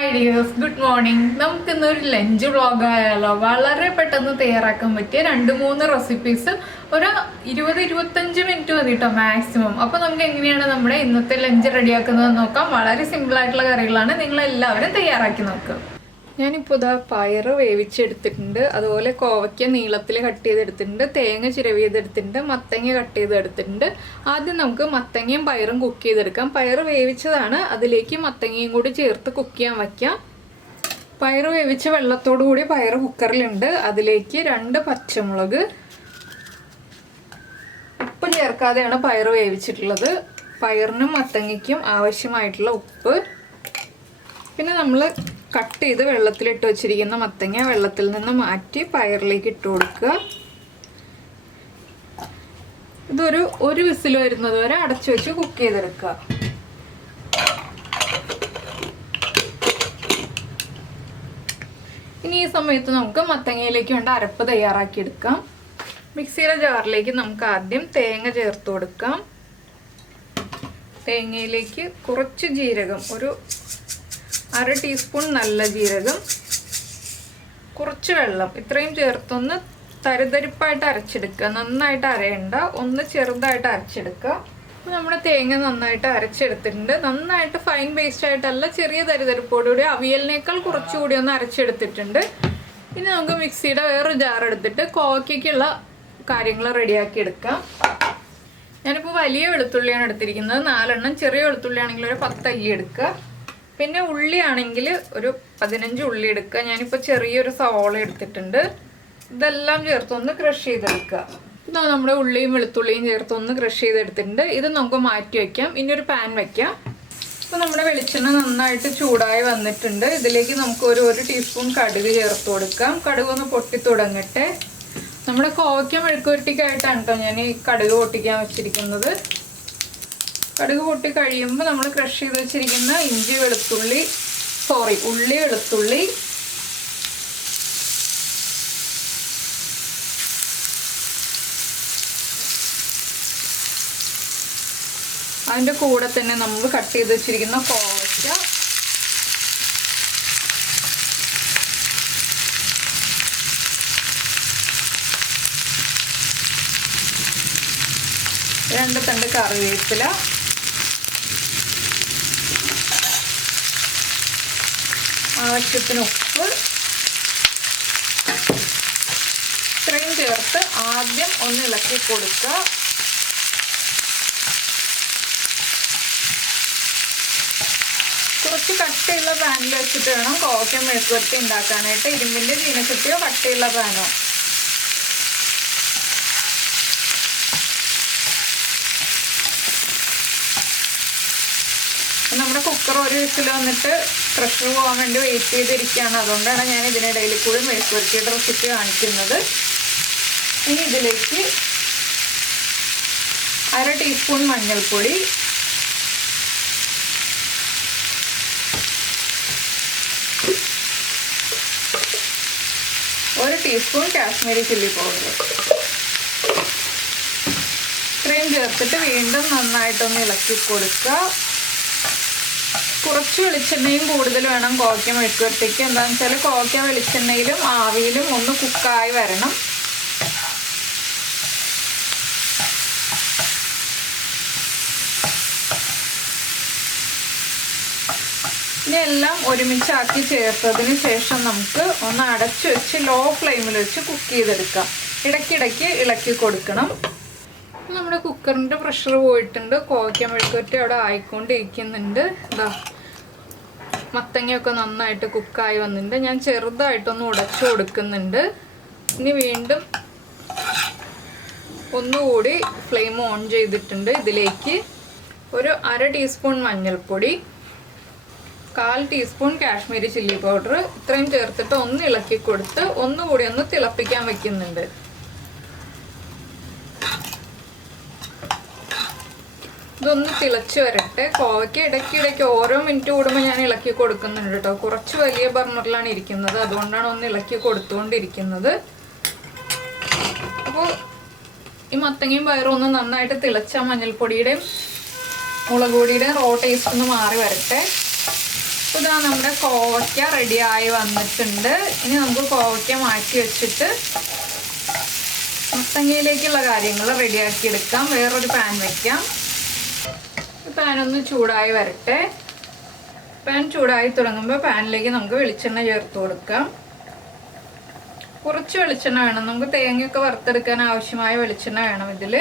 Hi dears, good morning. നമുക്കിന്നൊരു lunch vlog ആയാലോ? വളരെ പെട്ടെന്ന് തയ്യാറാക്കാൻ പറ്റിയ 2-3 റെസിപ്പീസ്, ഒരു 20-25 മിനിറ്റ് മതി കേട്ടോ മാക്സിമം. അപ്പോൾ നമുക്ക് എങ്ങനെയാണ് നമ്മുടെ ഇന്നത്തെ ലഞ്ച് റെഡിയാക്കുന്നത് നോക്കാം. വളരെ സിമ്പിളായിട്ടുള്ള കറികളാണ്, നിങ്ങളെല്ലാവരും തയ്യാറാക്കി നോക്കുക. ഞാനിപ്പോൾ ഇതാ പയറ് വേവിച്ചെടുത്തിട്ടുണ്ട്, അതുപോലെ കോവയ്ക്ക നീളത്തിൽ കട്ട് ചെയ്തെടുത്തിട്ടുണ്ട്, തേങ്ങ ചിരവിയതെടുത്തിട്ടുണ്ട്, മത്തങ്ങ കട്ട് ചെയ്തെടുത്തിട്ടുണ്ട്. ആദ്യം നമുക്ക് മത്തങ്ങയും പയറും കുക്ക് ചെയ്തെടുക്കാം. പയറ് വേവിച്ചതാണ്, അതിലേക്ക് മത്തങ്ങയും കൂടി ചേർത്ത് കുക്ക് ചെയ്യാൻ വയ്ക്കാം. പയറ് വേവിച്ച വെള്ളത്തോടു കൂടി പയറ് കുക്കറിലുണ്ട്, അതിലേക്ക് 2 പച്ചമുളക്, ഉപ്പ് ചേർക്കാതെയാണ് പയറ് വേവിച്ചിട്ടുള്ളത്. പയറിനും മത്തങ്ങയ്ക്കും ആവശ്യമായിട്ടുള്ള ഉപ്പ്, പിന്നെ നമ്മൾ കട്ട് ചെയ്ത് വെള്ളത്തിലിട്ട് വെച്ചിരിക്കുന്ന മത്തങ്ങ വെള്ളത്തിൽ നിന്ന് മാറ്റി പയറിലേക്ക് ഇട്ട് കൊടുക്കുക. ഇതൊരു വിസിൽ വരുന്നത് വരെ അടച്ചു വെച്ച് കുക്ക് ചെയ്തെടുക്കുക. ഇനി ഈ സമയത്ത് നമുക്ക് മത്തങ്ങയിലേക്ക് വേണ്ട അരപ്പ് തയ്യാറാക്കി എടുക്കാം. മിക്സിയുടെ ജാറിലേക്ക് നമുക്ക് ആദ്യം തേങ്ങ ചേർത്ത് കൊടുക്കാം. തേങ്ങയിലേക്ക് കുറച്ച് ജീരകം, ഒരു 1/2 ടീസ്പൂൺ നല്ല ജീരകം, കുറച്ച് വെള്ളം, ഇത്രയും ചേർത്തൊന്ന് തരിതരിപ്പായിട്ട് അരച്ചെടുക്കുക. നന്നായിട്ട് അരയണ്ട, ഒന്ന് ചെറുതായിട്ട് അരച്ചെടുക്കുക. നമ്മുടെ തേങ്ങ നന്നായിട്ട് അരച്ചെടുത്തിട്ടുണ്ട്. നന്നായിട്ട് ഫൈൻ പേസ്റ്റ് ആയിട്ടല്ല, ചെറിയ തരിതരിപ്പോടുകൂടി, അവിയലിനേക്കാൾ കുറച്ചുകൂടി ഒന്ന് അരച്ചെടുത്തിട്ടുണ്ട്. ഇനി നമുക്ക് മിക്സിയുടെ വേറൊരു ജാർ എടുത്തിട്ട് കോവയ്ക്കുള്ള കാര്യങ്ങൾ റെഡിയാക്കി എടുക്കാം. ഞാനിപ്പോൾ വലിയ വെളുത്തുള്ളിയാണ് എടുത്തിരിക്കുന്നത്, 4 എണ്ണം. ചെറിയ വെളുത്തുള്ളി ആണെങ്കിൽ ഒരു 10 അല്ലി എടുക്കുക. പിന്നെ ഉള്ളി ആണെങ്കിൽ ഒരു 15 ഉള്ളി എടുക്കുക. ഞാനിപ്പോൾ ചെറിയൊരു സവോള എടുത്തിട്ടുണ്ട്. ഇതെല്ലാം ചേർത്തൊന്ന് ക്രഷ് ചെയ്തെടുക്കുക. ഇതാ നമ്മുടെ ഉള്ളിയും വെളുത്തുള്ളിയും ചേർത്തൊന്ന് ക്രഷ് ചെയ്തെടുത്തിട്ടുണ്ട്. ഇത് നമുക്ക് മാറ്റി വയ്ക്കാം. ഇനി ഒരു പാൻ വയ്ക്കാം. ഇപ്പോൾ നമ്മുടെ വെളിച്ചെണ്ണ നന്നായിട്ട് ചൂടായി വന്നിട്ടുണ്ട്. ഇതിലേക്ക് നമുക്ക് ഒരു ടീസ്പൂൺ കടുക് ചേർത്ത് കൊടുക്കാം. കടുക് ഒന്ന് പൊട്ടി തുടങ്ങട്ടെ. നമ്മുടെ കോവയ്ക്ക മെഴുക്കുവരട്ടിക്കായിട്ടാണ് കേട്ടോ ഞാൻ ഈ കടുക് പൊട്ടിക്കാൻ വെച്ചിരിക്കുന്നത്. കടുക് പൊട്ടി കഴിയുമ്പോൾ നമ്മൾ ക്രഷ് ചെയ്ത് വെച്ചിരിക്കുന്ന ഉള്ളി വെളുത്തുള്ളി, അതിൻ്റെ കൂടെ തന്നെ നമ്മൾ കട്ട് ചെയ്ത് വെച്ചിരിക്കുന്ന കോവയ്ക്ക, രണ്ട് തണ്ട് കറിവേപ്പില, ആവശ്യത്തിന് ഉപ്പ്, ഇത്രയും ചേർത്ത് ആദ്യം ഒന്ന് ഇളക്കി കൊടുക്കുക. കുറച്ച് കട്ടിയുള്ള പാനിൽ വെച്ചിട്ട് വേണം കോവയ്ക്ക മെഴുക്കുവരട്ടി ഉണ്ടാക്കാനായിട്ട്. ഇരുമ്പിൻ്റെ ചീനച്ചട്ടിയോ കട്ടിയുള്ള പാനോ. നമ്മുടെ കുക്കർ ഒരു വിസിൽ വന്നിട്ട് പ്രഷർ പോകാൻ വേണ്ടി വെയിറ്റ് ചെയ്തിരിക്കുകയാണ്. അതുകൊണ്ടാണ് ഞാൻ ഇതിനിടയിൽ കൂടി മെഴുക്കുവരട്ടിയുടെ റെസിപ്പി കാണിക്കുന്നത്. ഇനി ഇതിലേക്ക് 1/2 ടീസ്പൂൺ മഞ്ഞൾപ്പൊടി, 1 ടീസ്പൂൺ കാശ്മീരി ചില്ലി പൗഡർ, ഇത്രയും ചേർത്തിട്ട് വീണ്ടും നന്നായിട്ടൊന്ന് ഇളക്കി കൊടുക്കുക. കുറച്ച് വെളിച്ചെണ്ണയും കൂടുതൽ വേണം കോവയ്ക്ക മെഴുക്കുവരട്ടിക്ക്. എന്താണെന്ന് വെച്ചാൽ കോവയ്ക്ക വെളിച്ചെണ്ണയിലും ആവിയിലും ഒന്ന് കുക്കായി വരണം. ഇനി എല്ലാം ഒരുമിച്ചാക്കി ചേർത്തതിന് ശേഷം നമുക്ക് ഒന്ന് അടച്ചു വെച്ച് ലോ ഫ്ലെയിമിൽ വെച്ച് കുക്ക് ചെയ്തെടുക്കാം. ഇടയ്ക്കിടയ്ക്ക് ഇളക്കി കൊടുക്കണം. നമ്മുടെ കുക്കറിൻ്റെ പ്രഷർ പോയിട്ടുണ്ട്. കോവയ്ക്ക മെഴുക്കുവരട്ടി അവിടെ ആയിക്കൊണ്ടിരിക്കുന്നുണ്ട്. ഇതാ മത്തങ്ങയൊക്കെ നന്നായിട്ട് കുക്കായി വന്നിട്ടുണ്ട്. ഞാൻ ചെറുതായിട്ടൊന്ന് ഉടച്ചു കൊടുക്കുന്നുണ്ട്. ഇനി വീണ്ടും ഒന്നുകൂടി ഫ്ലെയിം ഓൺ ചെയ്തിട്ടുണ്ട്. ഇതിലേക്ക് ഒരു 1/2 ടീസ്പൂൺ മഞ്ഞൾപ്പൊടി, 1/4 ടീസ്പൂൺ കാശ്മീരി ചില്ലി പൗഡർ, ഇത്രയും ചേർത്തിട്ട് ഒന്ന് ഇളക്കി കൊടുത്ത് ഒന്നുകൂടി ഒന്ന് തിളപ്പിക്കാൻ വെക്കുന്നുണ്ട്. ഇതൊന്ന് തിളച്ച് വരട്ടെ. കോവയ്ക്ക ഇടയ്ക്കിടയ്ക്ക് ഓരോ മിനിറ്റ് കൂടുമ്പോൾ ഞാൻ ഇളക്കി കൊടുക്കുന്നുണ്ട് കേട്ടോ. കുറച്ച് വലിയ ബർണറിലാണ് ഇരിക്കുന്നത്, അതുകൊണ്ടാണ് ഒന്ന് ഇളക്കി കൊടുത്തുകൊണ്ടിരിക്കുന്നത്. അപ്പോൾ ഈ മത്തങ്ങയും പയറും ഒന്ന് നന്നായിട്ട് തിളച്ച മഞ്ഞൾപ്പൊടിയുടെയും മുളക് പൊടിയുടെയും റോ ടേസ്റ്റ് ഒന്ന് മാറി വരട്ടെ. അപ്പോൾ ഇതാ നമ്മുടെ കോവയ്ക്ക റെഡിയായി വന്നിട്ടുണ്ട്. ഇനി നമുക്ക് കോവയ്ക്ക മാറ്റി വെച്ചിട്ട് മത്തങ്ങയിലേക്കുള്ള കാര്യങ്ങൾ റെഡിയാക്കി എടുക്കാം. വേറൊരു പാൻ വയ്ക്കാം. പാൻ ഒന്ന് ചൂടായി വരട്ടെ. പാൻ ചൂടായി തുടങ്ങുമ്പോൾ പാനിലേക്ക് നമുക്ക് വെളിച്ചെണ്ണ ചേർത്ത് കൊടുക്കാം. കുറച്ച് വെളിച്ചെണ്ണ വേണം, നമുക്ക് തേങ്ങയൊക്കെ വറുത്തെടുക്കാൻ ആവശ്യമായ വെളിച്ചെണ്ണ വേണം ഇതിൽ.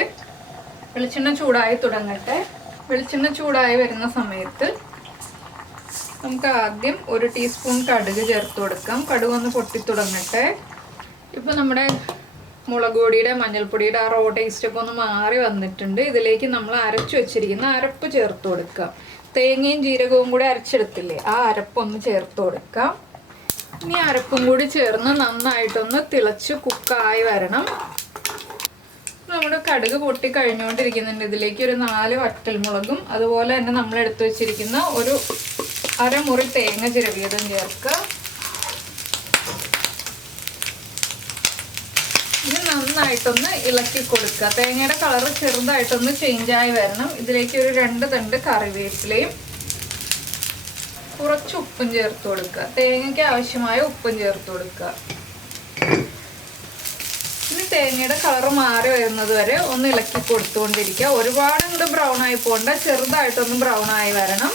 വെളിച്ചെണ്ണ ചൂടായി തുടങ്ങട്ടെ. വെളിച്ചെണ്ണ ചൂടായി വരുന്ന സമയത്ത് നമുക്ക് ആദ്യം 1 ടീസ്പൂൺ കടുക് ചേർത്ത് കൊടുക്കാം. കടുക് ഒന്ന് പൊട്ടി തുടങ്ങട്ടെ. ഇപ്പോൾ നമ്മുടെ മുളക് പൊടിയുടെ മഞ്ഞൾപ്പൊടിയുടെ ആ റോ ടേസ്റ്റൊക്കെ ഒന്ന് മാറി വന്നിട്ടുണ്ട്. ഇതിലേക്ക് നമ്മൾ അരച്ചു വെച്ചിരിക്കുന്ന അരപ്പ് ചേർത്ത് കൊടുക്കാം. തേങ്ങയും ജീരകവും കൂടി അരച്ചെടുത്തില്ലേ, ആ അരപ്പൊന്ന് ചേർത്ത് കൊടുക്കാം. ഇനി അരപ്പും കൂടി ചേർന്ന് നന്നായിട്ടൊന്ന് തിളച്ച് കുക്കായി വരണം. നമ്മുടെ കടുക് പൊട്ടി കഴിഞ്ഞുകൊണ്ടിരിക്കുന്നുണ്ട്. ഇതിലേക്ക് ഒരു 4 വറ്റൽമുളകും അതുപോലെ തന്നെ നമ്മൾ എടുത്തു വെച്ചിരിക്കുന്ന ഒരു അരമുറി തേങ്ങ ചിരവിയതും ചേർക്കുക. ഇത് നന്നായിട്ടൊന്ന് ഇളക്കി കൊടുക്കുക. തേങ്ങയുടെ കളറ് ചെറുതായിട്ടൊന്ന് ചേഞ്ചായി വരണം. ഇതിലേക്ക് ഒരു 2 തണ്ട് കറിവേപ്പിലയും കുറച്ച് ഉപ്പും ചേർത്ത് കൊടുക്കുക. തേങ്ങയ്ക്ക് ആവശ്യമായ ഉപ്പും ചേർത്ത് കൊടുക്കുക. ഇനി തേങ്ങയുടെ കളറ് മാറി വരുന്നത് വരെ ഒന്ന് ഇളക്കി കൊടുത്തുകൊണ്ടിരിക്കുക. ഒരുപാട് അങ്ങോട്ട് ബ്രൗൺ ആയി പോകണ്ട, ചെറുതായിട്ടൊന്ന് ബ്രൗൺ ആയി വരണം.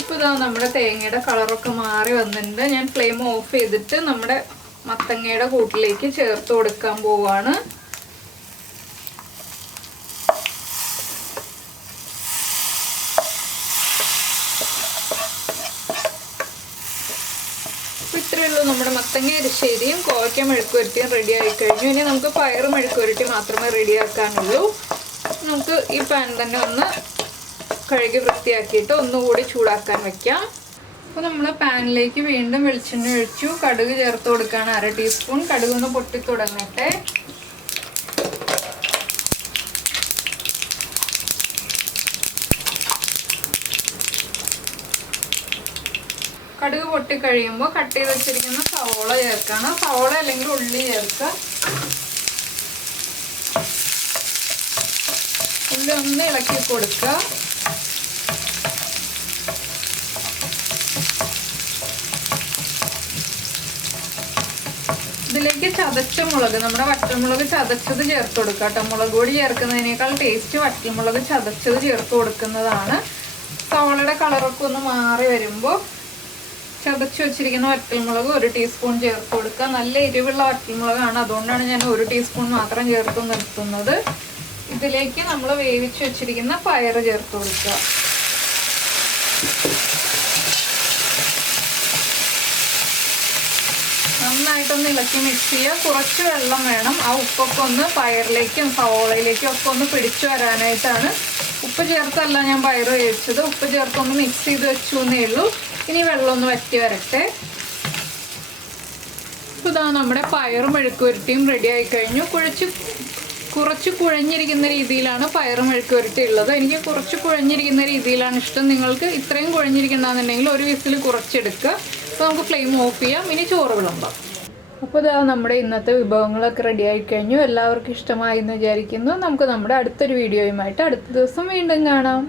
ഇപ്പോൾ ഇതാ നമ്മുടെ തേങ്ങയുടെ കളറൊക്കെ മാറി വന്നിട്ടുണ്ട്. ഞാൻ ഫ്ലെയിം ഓഫ് ചെയ്തിട്ട് നമ്മുടെ മത്തങ്ങയുടെ കൂട്ടിലേക്ക് ചേർത്ത് കൊടുക്കാൻ പോവാണ്. ഇത്രയേ ഉള്ളൂ, നമ്മുടെ മത്തങ്ങ എരിശ്ശേരിയും കോവയ്ക്ക മെഴുക്കുവരട്ടിയും റെഡി ആയി കഴിഞ്ഞു. ഇനി നമുക്ക് പയറ് മെഴുക്കുവരട്ടി മാത്രമേ റെഡിയാക്കാനുള്ളൂ. നമുക്ക് ഈ പാൻ തന്നെ ഒന്ന് കഴുകി വൃത്തിയാക്കിയിട്ട് ഒന്നുകൂടി ചൂടാക്കാൻ വെക്കാം. അപ്പോൾ നമ്മൾ പാനിലേക്ക് വീണ്ടും വെളിച്ചെണ്ണ ഒഴിച്ചു. കടുക് ചേർത്ത് കൊടുക്കുകയാണ് 1/2 ടീസ്പൂൺ. കടുക് ഒന്ന് പൊട്ടി തുടങ്ങട്ടെ. കടുക് പൊട്ടി കഴിയുമ്പോൾ കട്ട് ചെയ്ത് വെച്ചിരിക്കുന്ന സവോള ചേർക്കണം. സവോള അല്ലെങ്കിൽ ഉള്ളി ചേർക്കുക. ഉള്ളി ഒന്ന് ഇളക്കി കൊടുക്കുക. ഇതിലേക്ക് ചതച്ച മുളക്, നമ്മുടെ വറ്റൽമുളക് ചതച്ചത് ചേർത്ത് കൊടുക്കുക കേട്ടോ. മുളക് പൊടി ചേർക്കുന്നതിനേക്കാൾ ടേസ്റ്റ് വറ്റൽമുളക് ചതച്ചത് ചേർത്ത് കൊടുക്കുന്നതാണ്. സവോളയുടെ കളറൊക്കെ ഒന്ന് മാറി വരുമ്പോൾ ചതച്ച് വെച്ചിരിക്കുന്ന വറ്റൽമുളക് 1 ടീസ്പൂൺ ചേർത്ത് കൊടുക്കുക. നല്ല എരിവുള്ള വറ്റൽമുളകാണ്, അതുകൊണ്ടാണ് ഞാൻ 1 ടീസ്പൂൺ മാത്രം ചേർത്ത് നിർത്തുന്നത്. ഇതിലേക്ക് നമ്മൾ വേവിച്ച് വെച്ചിരിക്കുന്ന പയറ് ചേർത്ത് കൊടുക്കുക. നന്നായിട്ടൊന്ന് ഇളക്കി മിക്സ് ചെയ്യുക. കുറച്ച് വെള്ളം വേണം. ആ ഉപ്പൊക്കെ ഒന്ന് പയറിലേക്കും സവോളയിലേക്കും ഒക്കെ ഒന്ന് പിടിച്ചു വരാനായിട്ടാണ്. ഉപ്പ് ചേർത്തല്ല ഞാൻ പയർ വേവിച്ചത്, ഉപ്പ് ചേർത്തൊന്ന് മിക്സ് ചെയ്ത് വെച്ചു എന്നേ ഉള്ളൂ. ഇനി വെള്ളം ഒന്ന് വറ്റി വരട്ടെ. ഇതാ നമ്മുടെ പയറും മെഴുക്കുവരട്ടിയും റെഡി ആയി കഴിഞ്ഞു. കുറച്ച് കുഴഞ്ഞിരിക്കുന്ന രീതിയിലാണ് പയറും മെഴുക്കുവരട്ടി ഉള്ളത്. എനിക്ക് കുറച്ച് കുഴഞ്ഞിരിക്കുന്ന രീതിയിലാണ് ഇഷ്ടം. നിങ്ങൾക്ക് ഇത്രയും കുഴഞ്ഞിരിക്കണമെന്നുണ്ടെങ്കിൽ 1 വിസിൽ കുറച്ചെടുക്കുക. അപ്പോൾ നമുക്ക് ഫ്ലെയിം ഓഫ് ചെയ്യാം. ഇനി ചോറ് വിളമ്പാം. അപ്പോൾ ഇതാ നമ്മുടെ ഇന്നത്തെ വിഭവങ്ങളൊക്കെ റെഡി ആയി കഴിഞ്ഞു. എല്ലാവർക്കും ഇഷ്ടമായി എന്ന് വിചാരിക്കുന്നു. നമുക്ക് നമ്മുടെ അടുത്തൊരു വീഡിയോയുമായിട്ട് അടുത്ത ദിവസം വീണ്ടും കാണാം.